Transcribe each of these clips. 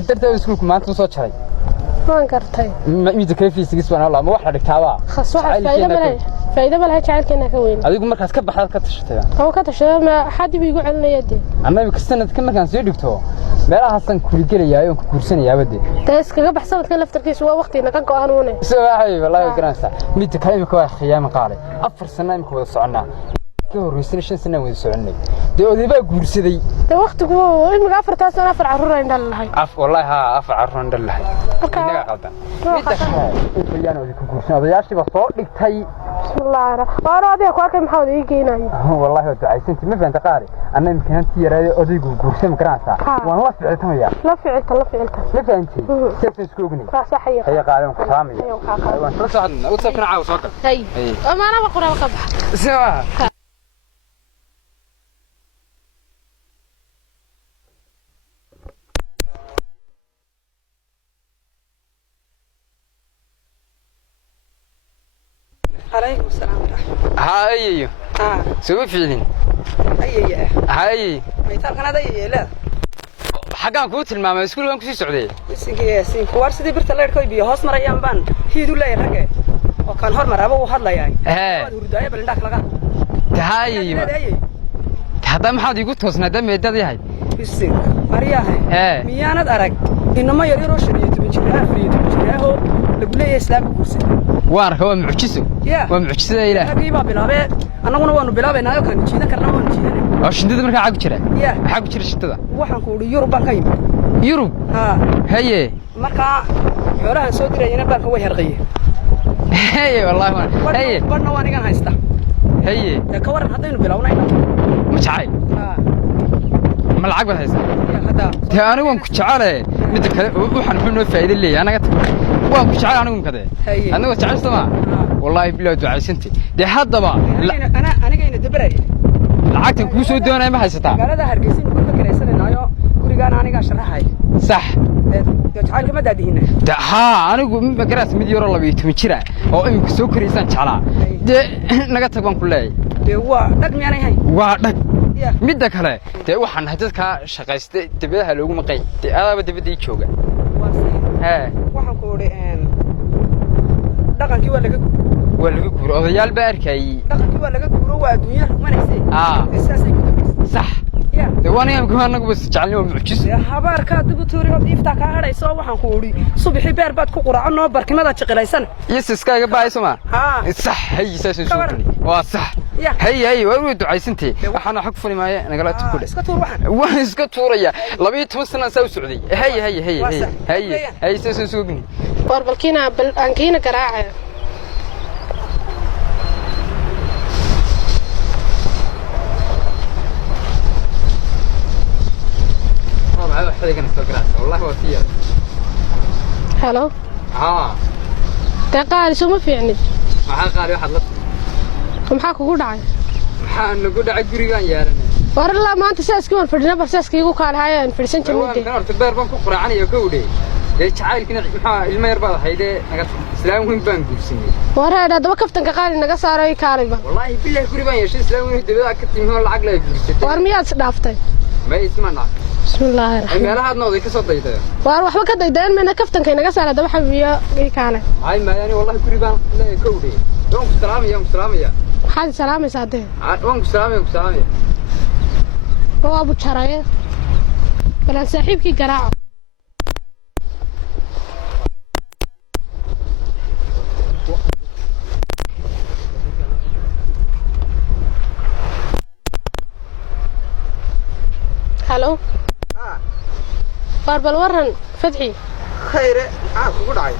درت اسكولك ما انت soo jaray waan gartay mid ka fiisigiis waan Allah ma wax la dhigtaaba khas waxa faa'iido ma laha jacaylkeena ka weyn adigu markaas ka baxaad ka tashatay oo ka tashaday ma xad igu celinayay annabi kastanad kan markaan soo dhigto meelaha san kuli galaya oo ku guursanayaa bade taas kaga baxsan kan laftarkiisu waa waqti naga go'aanuune sawaxay wallahi garanaysa mid ka imika waa khiyaam qaalay 4 sano imika wada soconaa ka horreysay 5 sano wada soconay odaybaa guursaday waqtigu imika 4 sano 4 carruur ay dhalahay wallahi ha 4 carruur dhalahay inaga qaldan midda kale inayaan wada ku guursan odayaashiba soo dhigtay bismillaah waaraadiga ku arkay maxaa ii geenay wallahi waa ducaysantii ma faanta qaari anna imkaantii yaraay odaygu guursan garanaysa waan la ficiltamaya la ficilta ma faantii seefin isku ogni saxaya ay qaadan ku salaamay waan soo socodna oo sabkana caaw soo kal hay amaana ba quraab ka bax sawa عليكم السلام ورحمة هاي سوي فيلين هاي ميتال كان هذا لا حقا كنت الماما اسكول وين كنت سعودي سين كوار سيدي برت الله يركوي بيه هوس مريان بان هيدو لا يرقى وكان هور مرابا وهاد لا يعني هردايه بلنداك لغا هاي هذا ما حد يقول توسنا دم يددي هاي سين مريا هاي ميانad arag inama yar yar oo shariyo tibjiraha fariyo lagu leeyahay islaamka kursi waan rawa mucjiso waa mucjisada ilaahay qiiba bilaabe annaguna waanu bilaabaynaa oo kan jiidan karnaa waanu jiidanay oo shindada markaa xaq jira xaq jira shindada waxaan ku uri Yurub baan ka yimid Yurub haye markaa yorahan soo dirayna baan ka way harqiyay haye wallahi haye badna waan igan haysta haye ka waran hadaynu bilawnayna ma jacay ما العقب هذا أنا وين كشعله مثل كذا وحن حنو فايدة لي أنا قلت وين كشعله أنا وين كذا أنا وشعله سما والله بلا دعاء سنتي ده هذا بقى أنا جاي ندبري العقد كوسو دون ما هيستا قال هذا هرجسين كل فكرة يسأل نايو كوريجان أنا قاش رحاي صح تعال كم دادي هنا ده ها أنا قوم بكرة مليون الله بيتمشيره أو إنك سكر إنسان شعله ده نقطة كم كله ده هو نقم يعني هاي واحد midda kale de waxaan hadadka shaqaystay dibadaha loogu maqay de aadaba dibadii jooga waxaan ku ori dhaqankii waa laga guuro odayaal baa arkay dhaqankii waa laga guuro waa adduunyo rumaysay isaasay ku dambeysay sax de waanayam anagu bas jeclin oo mucjis habaarka dibu tuuri oo diifta ka hadhayso waxaan ku ori subaxii beer baad ku quraacan oo barkimada jiqilaysan iskaaga baayso ma sax hay isaasoo suuqni waa sax هي وين دعيسنتي waxaan xaq fuli maayo nagala tukule iska tuur waxaan iska tuuraya 12 sano soo socday hay soo suugni barbalkina aankiina garaacay هذا حريقنا سوقراس والله وفيه هلو تقال شو ما في يعني waxaan qaali waxa la maxaa kugu dhacay maxaa nagu dhacay gurigan yaaranay warla maanta saaskii waan fadhina barsaaskiigu kaalahayaan fadhisan jirnay waan horta beer baan ku quraacanayo gowdhe jacaylkina maxaa ilma yar baad hayde naga islaam weyn baan guursanay wareeda daba kaftanka qaali naga saaro ay kaalayba wallahi billahi guri baan yeeshay islaam weyn dibada ka timi oo lacag la guursatay war miyaad dhaaftay ma ismana bismillaah meelaha noqday ka soo dayday war waxba ka daydeen meena kaftanka naga saaro daba xabiyo ay kaalay ay ma yani wallahi guri baan la gowdhe doon ku salaamaya حال سلامي ساده وانك سلامي هو ابو شرايه بلا صاحبكي قراعه هلو باربل ورن فتحي خيره كوغو دحاي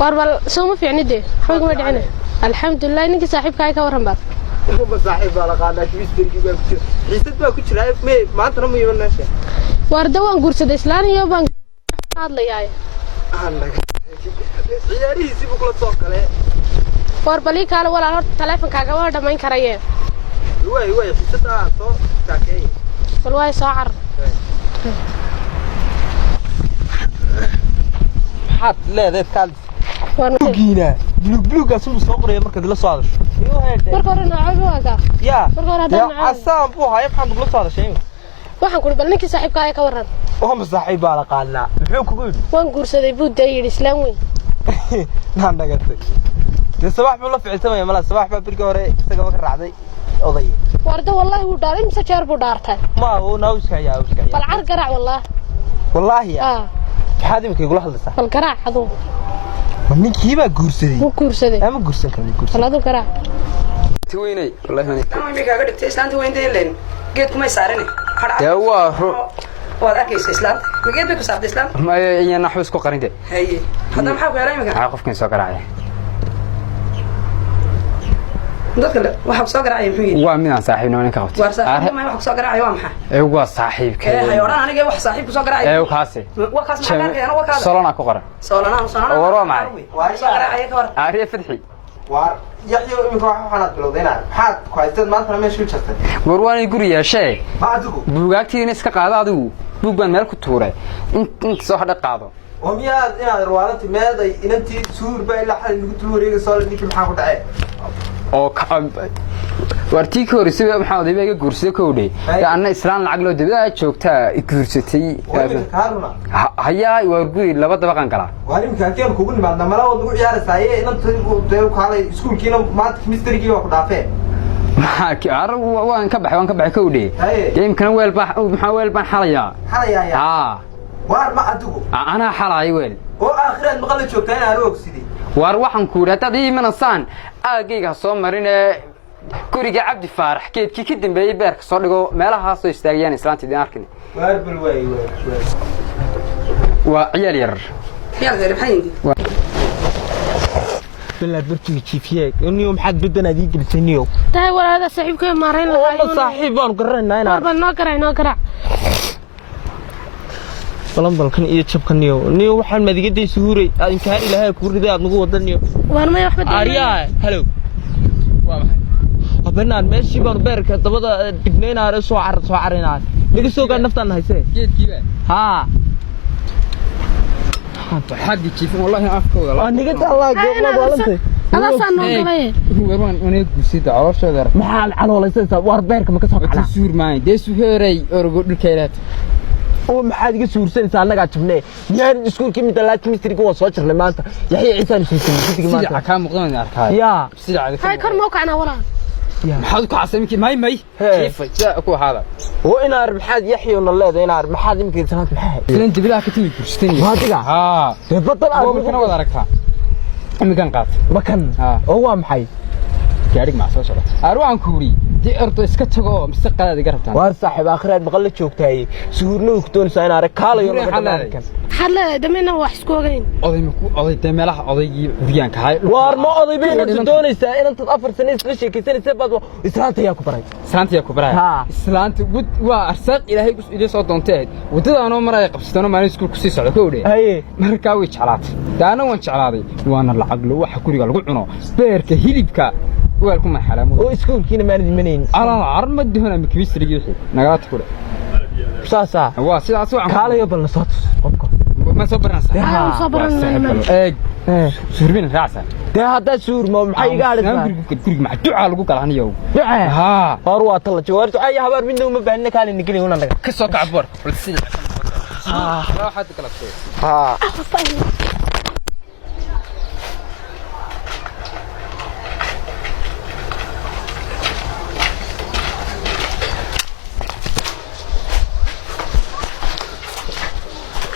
باربل سو ما فيعني دي حوق ما دحنا الحمد لله انك صاحبك هاي كورن بار ما صاحب ولا قانا كيستركي بان كجير حيسد با كجيرا ما انت ما يمناشه warda waan guursaday islaan iyo baan hadlayaay ciyaarihiisi buu kula soo galay warbali kale walaal horta taleefankaaga waa dhamayn karayeen way xisada soo taakay walwaay soo car maxaad leedahay kaal giina buluug asuu soo qoray marka la soo hadasho marka hore nooca waaga marka hore hadaan asaan buu hayo waxaan la soo hadashay waxaan ku bal ninkii saaxiibka ay ka waran oo ma saaxiib baa la qaadnaa muxuu kugu yidhi waan guursaday buu yidhi islaam weyn naan dhagatay de sabax buu la ficiltamay mala sabax baa birka hore isaga ka raacday oday warda wallahi wuu dhaaray mise jeer buu dhaartay ma uu nawska yaa bal car garaac wallahi ya maxaad imika igula hadlaysaa bal garaac aduu ma ninkii baa guursaday ama guursan karay bal aduu garaac تويني والله هني أنا ميكا قد إسلام توين ديلين جيت كم يسارني يا هو وأكيد إسلام مجيت بيكو صعب إسلام ما يعني نحوس كو قرين ده هي هذا محاك يا رأي مكان عاقف كن سكر عليه دكتور وحق سكر عليه محمد ومن صاحبنا وين كوت وصاحب ما وحق سكر عليه وامحى هو صاحب كده هي ورا أنا جاي واحد صاحب سكر عليه وكاسي وكاس معك أنا وكاس صلنا كقرة صلنا ورا معي سكر عليه كور عارف فتحي يحيى إمك waxaad bilowdeenaa maxaad ku haysteen maanta meesha u jirtay warwaan guriga shay ma adigu buugaagtiin iska qaado adigu buug baan meel ku tuuray inta soo hadha qaado oo miyaad inaad rawaalanti meeday inantii suur bay la xal lagu tul wareegay soo ninki maxaa ku dhacay oo wartii ka hor sida maxaa oday iga guursaday koodhay yaana islaan lacag loo dibada joogtaa guursatay hayaa waa guri laba dabaqan kala waa nimka keen kugu nimaadna mala wad ugu ciyaaraysaa inantii uu deeyo kaalay iskuulkiina maanta chemistry-gii waa ku dhaafay waan ka baxay koodhay geemkan weel baan xalaya waar ma adigu ana xalay weel oo aakhirad maqal joogtaa in aan ogsidii war waxaan ku yiraahdaa hadii manasaan aagayga soo marinee guriga Cabdi Faarax geedkii ka dambeeyay beerka soo dhigo meelahaas oo istaagayaan islaantii diinarkina waar bal way waa ciyaal yar يا ربحيني بلا برتي كيفيه اني محد بدنا دي جلسنيو tahay walaada saaxiibkay maareen والله صاحب aan garanaa inaan bal noo garaac balkan iyo jabkaniyo niyo waxaan madigaday suuray aan ka ilaahay ku riday aad nagu wadaniyo war ma waxba ariya hello waa maxay abnaan meeshii baan beerka dabada digneenaa soo carinaa laga soo gaa naftaan haysay geedkiiba ha حد كيف والله أفكر والله أنا قلت الله جبنا بالنتي أنا صنّع وروان أنا قصيت عرش هذا محل على ولا يصير واربيرك ما كسر على تسور معي ده سهري أرجو الكيلات هو محل يسور سنة أنا قاعد شفناه يعني سكول كم دلات مستري قوة صوتش لما أنت يحيى عيسى مش سيد عكام مقدم أركان يا سيد عكام هاي كر موقعنا ولا محادك عسامك ماي كيف جاء أكو هذا وإنا محاد يحيى ونلا ذا إنا محاد يمكن سنة محاد أنت بلا كتير كرستني ما تقع ها تبطل هو مكان ولا ركها مكان قات مكان هو محي gaariga ma soo socdo arwaan kuuri di ordo iska tago mustaqbalada garabtaan waar saaxiib aakhiraad maqal joogtay suurno ku doonaysaa in arag kaalayo xalla damena wax isku ogeyn oday meelaha odaygii guriyaanka hay waar ma oday been inta doonaysaa in inta 4 sano isla sheekaysanaysaa baad islaanta yaa ku baray islaanta waa arsaaq ilaahay ku idin soo doontay wadada aan maray qabsatano maalin iskuul ku sii socdo koodhe markaa way jeclaatay daana waan jeclaaday waana lacag loo waxa guriga lagu cuno beerka hilibka وأكون محلم. وإسكون كنا ما ندري منين. أنا عارف ما دهنا مكبيس رجيحي نقاط كله. ساسا. واسي أسوأ. كاله يبل نصات. ما صبرنا سا. صبرنا. سوربين راسا. ده هذا سور ما محي قاعد. كل مع دعاء لقوك على هنيو. دعاء. ها. فروة الله جوار دعاء يا حبار منه ما بعدنا كان نقولي هنا نقول. كسوك عبور. لا حد كلام شيء. ها.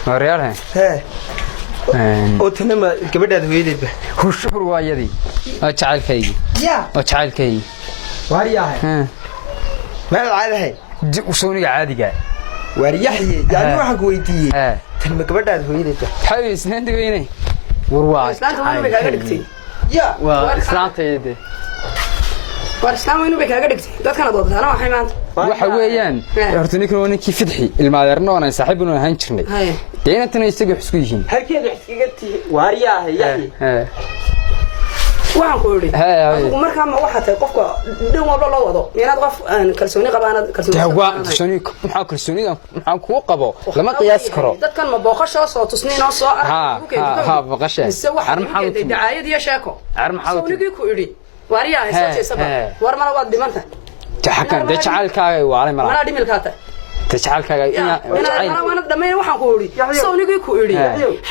ريال هاي وتنم قبل هذا ويلي به هو الشهر وايدي أجعل كي أجعل كي واريا هاي ما العادة هاي وصوني عادي قاعد واريحي يعني واحد ويدي تنم قبل هذا ويلي به حبيبي سنين تقوليني ورواي إسلام وين بكاغدكتي يا وإسلام تيدي وإسلام وين بكاغدكتي ده كان ضد أنا وحي مانت waxa weeyaan hortaniga waa ninkii fidxi ilmaadeerna oo aan saaxiibno ahaan jirnay deynatana isaga isku yihiin halkeed wax iskaga tii waariya yahay waxaan ku yiri adigu markaa ma waxa tahay qofka dhan walba loo wado meelaad qof aan kalsooni qabaanad kalsoonida maxaa ku qabo lama qiyaas karo dadkan ma booqasho soo tusniin oo soo ha booqasho armaxad dacaayad iyo sheeko armaxad ku yiri waariya hayso sabab war mala wad dhimanta تحكم ده شعال كاي وعلي مرا. ما دي ملكاته. tacaalkaaga ina wana dhameyn waxaan ku iri soonigii ku iri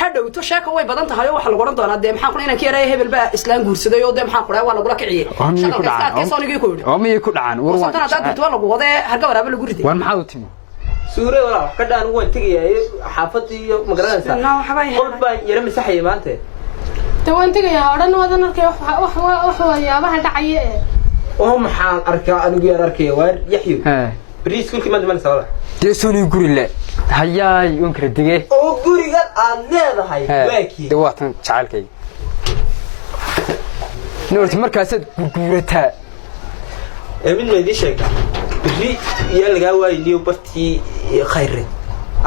hadhowto sheeka way badan tahay waxa lagu oran doonaa de maxaan ku inaan keenay hebel ba islaan guursaday oo de maxaan ku waa lagu la kiciyay soonigii ku iri oo miyay ku dhacaan warwaan dad lagu wada harga waraaba lagu riday war maxaa u timi suure wala ka dhaan waan tagayay xaafadii iyo magaranaysa qol baan yara masaxay maanta توان تجي هارن وهذا نركي وح يابها دعية oo maxaan arkaa anigu yar arkay waar yaxyo bariis kulkii ma dhiman sabada deesoni guri le hayaay waan kala digay oo guriga aan leedahay waakii dawaatan jacalkay noorti markaas gurgurata min ma idin sheegay bari iyo laga waayay bartii khayre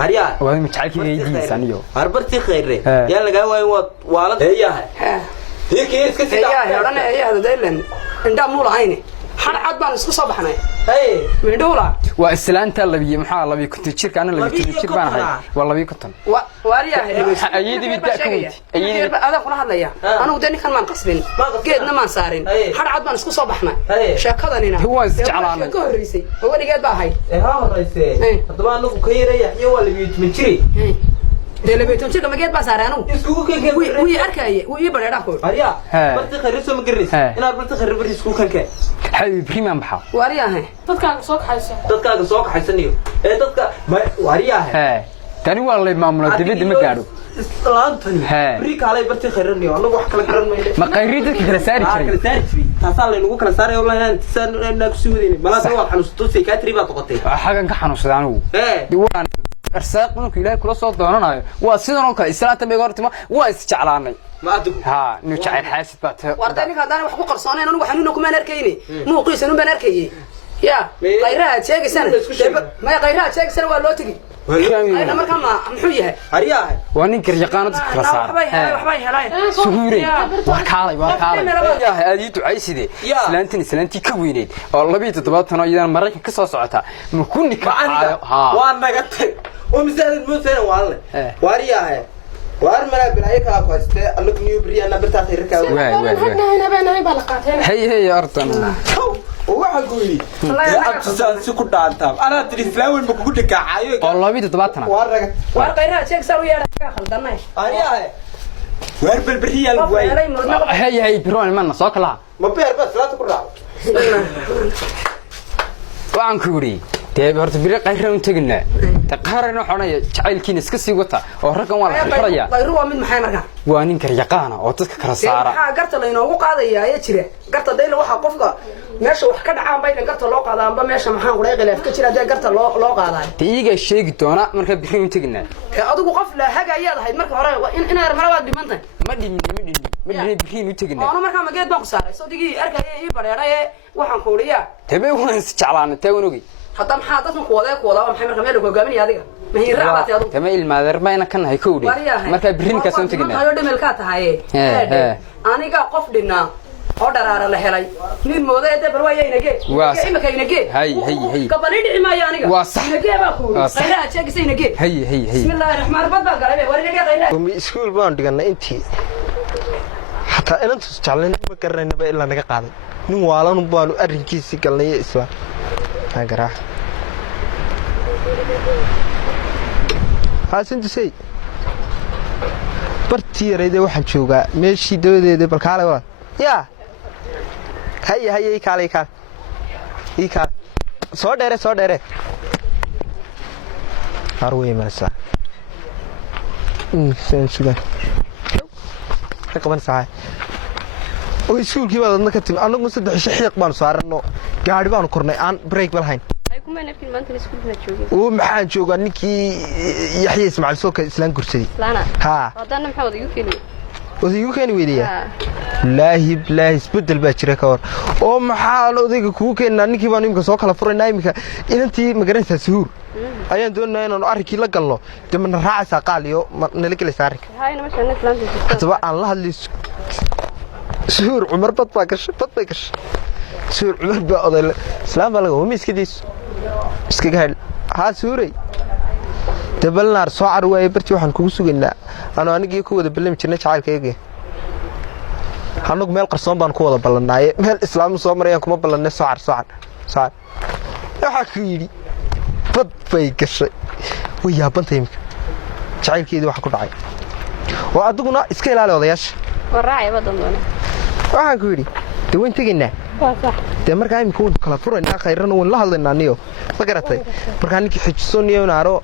ariya waa mi jacalkii saniyo bartii khayre yaa laga waayay waa la heeyahay heekii iska sida heeyahay orana heeyahay daylan inda muul ahayni xad cad baan isku soo baxnay midhula waa islaanta labiye maxaa labiye kunti jirka ana labiye jir baan ahay waa labiye kuntan waariyahay ayidi bidda kunti ayidi ada kula hadlaya anigu de ninkan maan qasbin geedna maan saarin xad cad baan isku soo baxnay sheekadanina waa isjeclaanay ka horeysay waligeed baa ahay horeysay hadaba anigu ka yareeyaa iyo waa labiye jiri دلبيتون شيء كم جيت بس أنا وي أركاي وي بدر أخو أريا برت خريج سو مقرنيس أنا برت خريج بريس كل كان كه حبيبي بريم بحا واريا هاي تذكر سوق حيسن تذكر سوق حيسنيو تذكر واريا هاي تاني والله معمولة دبيد مقعدو لانتني بريك علي برت خريجنيو أنا واحد كلا قرن ما قيريدك كلا ساري كلا ساري تصل لي نقول كلا ساري والله أنت سن نكسوديني ما لا تروح حنوستو سيكاتري بتقطي حاجة كحنوس دانو دوان أرساق منك إلهي كل صوت دوننا وأصيدنا كا إسرائيل بيجارتي ما وإستعلاني ما أدري ها نشعل حاسد بات ورداني كذا أنا وحقوق قرصاني أنا وحنون كمان أركيني مو قيس أنا بنركيه يا غيرها تشيك سنة ما غيرها تشيك سنة ولا تجي أنا ما كان محويها أريها وأنك رجعنا تكرسان سهوري وكالي يا هذه تعيسدي سلانتي كوينين والله بيت تبعتنا إذا مرة كسر ساعتها مكونك ها وأنا قلت ومثال المثال والله واريها وارمنا بلايك أقوست ألوك نيو بري أنا برتاخير كاو هنا بنا بلقاتين هي أرتنا وواحد قولي يا أبتسام سكوت دانتام أنا تري فلاون مكوكو دكاعيو والله بيت تبعتنا وارغيرها تشيك سوي يا خلدنا أريها واربل بري الوي هي بروان ما نساك لا ما بير بس لا تقول وعن كوري تبي هرت بري قيرون تجنا تقهرنا حنا جعلكين اسكسي وتا ورقم ولا خريا قيروا من maxay marka waa ninka yaqaana oo dadka kala saara waxa garta la inoogu qaadaya ay jire garta dayla waxa qofka meesha wax ka dhacaan bay garta loo qaadaanba meesha maxaan qulay khilaaf ka jira dee garta loo qaaday tiiga sheegi doona marka bixin tagna adigu qof la hagaayad ahayd marka hore in ay marwad dhimantay ma dhimin bixin tagna oo marka ma geed baan ku saaray soo digii arkay ii bareeray waxaan ku wariyaa tabe waan isjeclaanay taawanogi hadda maxaa dadku kuwada maxay marka meel ku hogaaminaya adiga ma hi raacatay adigu tama ilmaadeer bayna kan hay kowri marka bixin ka soo tagna ayo dhimel ka tahay aniga qof dhina oo dharaara la helay nin mooday ee barwaayayna imaka inage hay kabali dhimaya aniga waa sax nageeba ku qayraha jeegisay nage hay bismillaahir rahmaanir rahiim galay warinage qayraha iskuul baan dhiganay intii hatta inantu jeclaan ma garanayna ba ilaa naga qaaday nin waalan baanu arrinkiisa galnay isla agara haasintu say bartii yareeyay waxaan joogaa meeshii dawadeeda balkaale waa yaa hay kaalay ii kaal soo dheere arway marsa sen sugan ka qaban saay oo iskuulkii baadna ka tim anagu saddex xiiq baan saarano gaari baan kornay aan break balahayn kuma nafkin maanta iskuulka joogay oo maxaan joogaa ninkii Yaxya Ismaaciil soo ka islaan gursaday ha wadana maxaa wadigu keeni weeliya laahi isbedel baa jira ka war oo maxaa odayga kugu keenaa ninkii baan imka soo kala furaynaa imka inantii magaranaysa suur ayaan doonayaa inaan arrinkii la galno damana raacaysa qaaliyo nala galaysa arrinka hayna ma shan islaamka hadaba aan la hadlay suur Umar bad bay gashay suur Umar baa oday islaam baa laga wami iska gaal ha suuray dabalnar soo carway bartii waxaan kugu sugaynaa anigii ku wada ballam jirnay jacaylkayga anagu meel qarsoon baan ku wada ballanaaye meel islaam soo marayaan kuma ballanay soo car waxa ku yiri bad bay gashay way yaabantay imika jacaylkeedii waxa ku dhacay oo adiguna iska ilaali odayaasha waraacay badan doona waxaan ku yidhi dee wayn tegaynaa dee markaa imika waynu kala furaynaa khayrana waynu la hadlaynaa niyo ma garatay markaa ninkii xijiso niyo naaro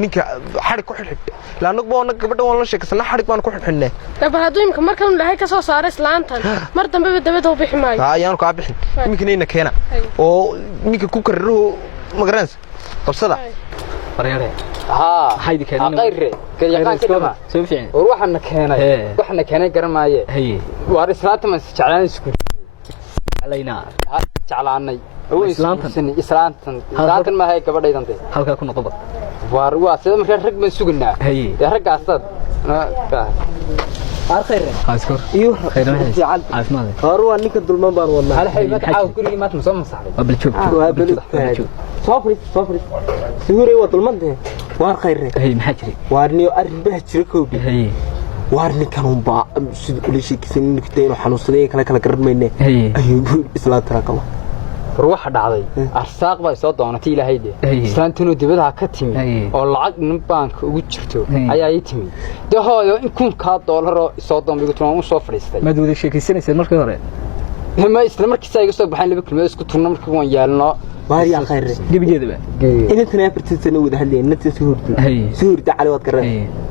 ninka xadhig ku xidhxidh ilaa annagu baa gabadhan waan la sheekaysannaa xadhig baan ku xidhxidhnee bal hadduu imika markan dhahay ka soo saaro islaantan mar dambeba dabada u bixi maayo ayaanu kaa bixin iminkana ina keena oo ninka ku kararaho magaranaysa qabsada bareere ها هايدي كان غير يقان كده سوي فين وروحنا كينا قرمايه هي وارسلات ما جعلان اسكو علينا جعلانay islaantan ma hay gabadhaydante halka ku noqdo waar waa sida markaa rag ma sugnaa raggaasad خير خاسكور ايوه خير ما هي عافماد هارو انك دلمان بان والله هل حيبات عاود كل ما تمسم صاحبي قبل شوف صافري سوري ودلمان ده وار خير هي محجري وارني اربه جركوبي هي وارني كانوا با سيد كل شيء كسين كتين وحنوسدي kala garmayne ayuu isla tarakaba ruuxa dhacday arsaaq bay soo doonatay ilaahayde islaantuna dibadaha ka timi oo lacag nin bank ugu jirto ayaa ay timi dahooyo in $1,000 soo doonbigu tumaan u soo fadhiistay ma dawada sheekaysanaysa markii hore ma isla markii ay soo baxeen laba kelmadood isku turna markii waan yeelno baariya khayr gabigeedaba in inta afartiisana wada hadleen nafta suurta cali wad garan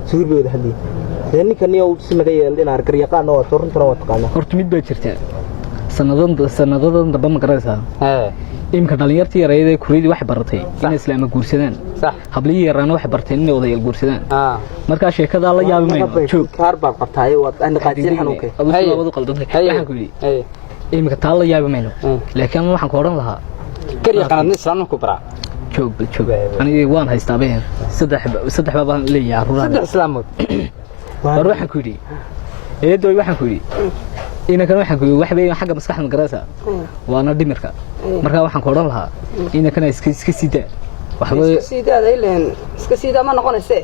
suur bay wada hadleen ninkan iyo si laga yeelay in argar yaqaan oo runta waa taqaana horta mid baa jirta sanadadan daba ma garaysaa imka dhalinyartii yareeyay kureedii wax baratay in islaama guursadaan hablii yaraan wax barteen in odayaal guursadaan marka sheekada la yaabmayno joog kaar baa qabtay waa aan qaatin xanuunka abadu qaldantay waxaan ku yiri imka taa la yaabmayno laakiin waxaan ku oran lahaa kariya qanadna islaamku bara joog aniga waan haystaa been saddex baan leeyahay ruuxa saddex islaamood waxaan ku yiri eedo waxaan ku yiri ina kan waxaan ku waxbay xagga maskaxda garaysa waana dhimirka marka waxaan ku oran lahaa ina kan iska sida waxba iska sida ma noqonayse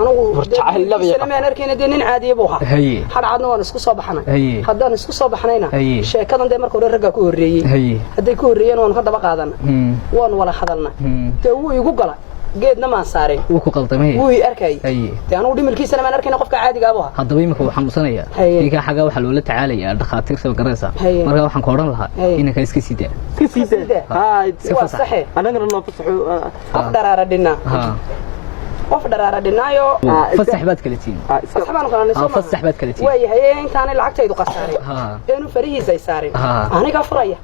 anigu jacayl laba yaqaan ma arkayna nin caadi ah buu ahaa hadhaadna waan isku soo baxnay haddaan isku soo baxnayna sheekadan de marka hore ragga ku horeeyay haday ku horeeyeen waan ka daba qaadana waan wala hadalna taa uu igu gala geedna ma saaray uu ku qaldamay uu arkay taanu dhimirkiisana ma arkayna qofka caadiga ah haddaba imika waxaan musanaya iga xaga waxa loola tacaalaya dhaqaatiir soo garaysa marka waxaan ku oran lahaa inaka iska sida sax anagana noo fasaxo qof daraara dhina qof daraara dhinaayo fasax baad kala tiin fasax baad kala tiin way hayeen intaan lacagtaydu qasaaray inuu farihiisa saaray aniga furaya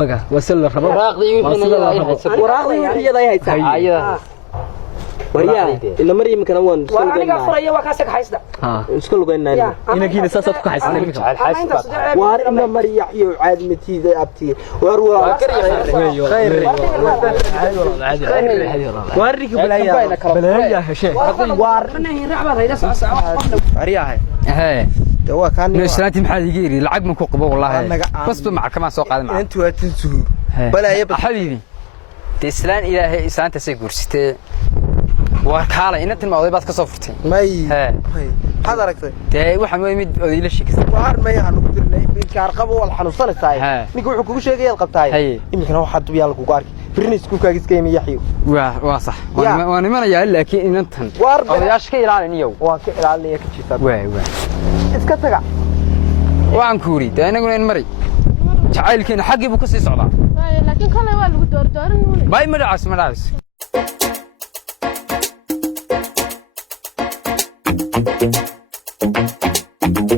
baga wasal rabo waraaqdii iyada ay haysaa wariya ila maryam kana waan soo aniga furaya waa ka sag haysta isku lugeynaa inakiina saasad ku haysan waar ina mariya iyo caadimatiida abti waar waa waariki balaya heshe waarna hiracba rayda wariya waa kaan islaanti maxaa iga yiri lacag ma ku qabo wallahi bas ba macalkama soo qaadan intu waa tin suur balaya xabiibi islaan ilaahay islaanta say guursatay waa kaala inta ma oday baad ka soo furtay may hada aragtay tay waxa ma mid oday la sheekay waar may aanu ku dirnay bilkaar qabo wal xanuunsanaysaa ninka wuxuu kugu sheegay aad qabtaay imikana waxa dub yaal kugu arki birnis ku kaaga iska yimi yaxyo waa sax waa nimanaya laakiin inantan odayaasha ka ilaalinayo waa ka ilaalinaya ka jiifta waa iska taga waan ku ri taanaguna in mari jacaylkeena xaqii buu ka sii socdaa laakiin kale waa lagu doordooran bay madhaas Thank you.